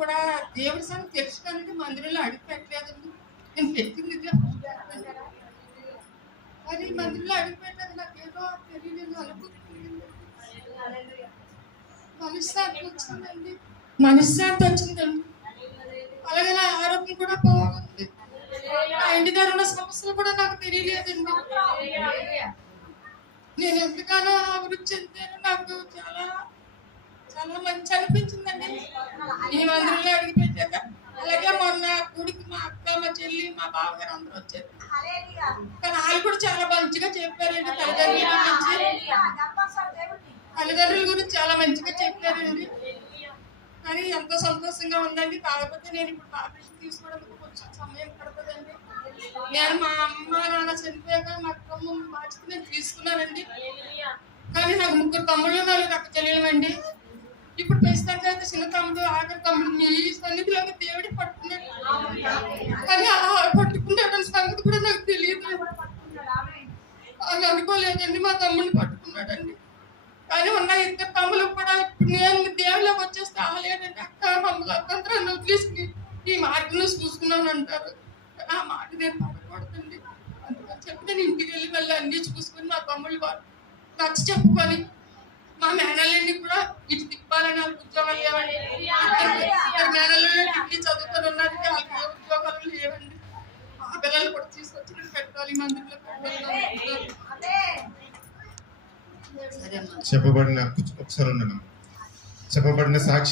కూడా దేవుడి సంగతి తెలుసు కానీ మందిరంలో అడుగు పెట్టలేదండి. నేను పెట్టింది ఇదే ఫస్ట్ అంటారా? మరి మందిరంలో అడుగు పెట్టలేదు, నాకేదో తెలియలేదు, అనుకుంటుంది. మనశ్శాంతి వచ్చిందండి, మనశ్శాంతి వచ్చిందండి. అలాగే నా ఆరోగ్యం కూడా బాగుంది. నా ఇంటి దగ్గర ఉన్న సమస్యలు కూడా నాకు తెలియలేదండి. నేను ఎంతగానో అభివృద్ధి చెందాను. నాకు చాలా చాలా మంచి అనిపించిందండి ఈ మందిరంలో అడిగి పెట్టాక. అలాగే మొన్న గుడికి మా అక్క, మా చెల్లి, మా బావగారు అందరూ వచ్చారు. కానీ వాళ్ళు కూడా చాలా మంచిగా చెప్పారండి. తల్లిదండ్రుల గురించి చాలా మంచిగా చెప్పారండి. కానీ ఎంతో సంతోషంగా ఉందండి. కాకపోతే నేను ఇప్పుడు ఆపరేషన్ తీసుకోవడానికి కొంచెం సమయం పడుతుందండి. నేను మా అమ్మ నాన్న చనిపోయాక మా అక్కమ్మ బాధ్యత నేను తీసుకున్నానండి. కానీ నాకు 3 తమ్ముళ్ళు, 4 అక్క చెల్లెలండి. ఇప్పుడు ప్రస్తుతానికి అయితే చిన్న తమ్ముడు, ఆఖరి తమ్ముడు మీ సన్నిధిలోకి దేవుడి పట్టుకున్నాడు. కానీ అలా పట్టుకున్నాడు సంగతి కూడా నాకు తెలియదు. అది అనుకోలేదండి, మా తమ్ముడిని పట్టుకున్నాడండి. కానీ ఉన్న 2 తమ్ములు కూడా ఇప్పుడు నేను దేవుళ్ళకి వచ్చేస్తే ఆలేదండి. అక్క మమ్మల్ని అర్థంతరాన్ని వదిలేసి ఈ మార్గంలో చూసుకున్నాను అంటారు. ఆ మాట నేను పడకూడదండి. అందుకని చెప్పి నేను ఇంటికి వెళ్ళి మళ్ళీ అన్నీ చూసుకుని మా తమ్ముళ్ళు నచ్చ చెప్పుకొని మా మేనల్ని కూడా ఇటు తిప్పాలని వాళ్ళకి ఉద్యోగాలు లేవండి. మేనల్లో డిగ్రీ చదువుకొని ఉన్నారు, వాళ్ళకి ఏ ఉద్యోగాలు లేవండి. ఆ పిల్లలు కూడా తీసుకొచ్చి నేను పెట్టాలి, మందిరంలో పెట్టాలి. చెప్పబడిన ఒకసారి ఉన్నాను చెప్పబడిన సాక్షి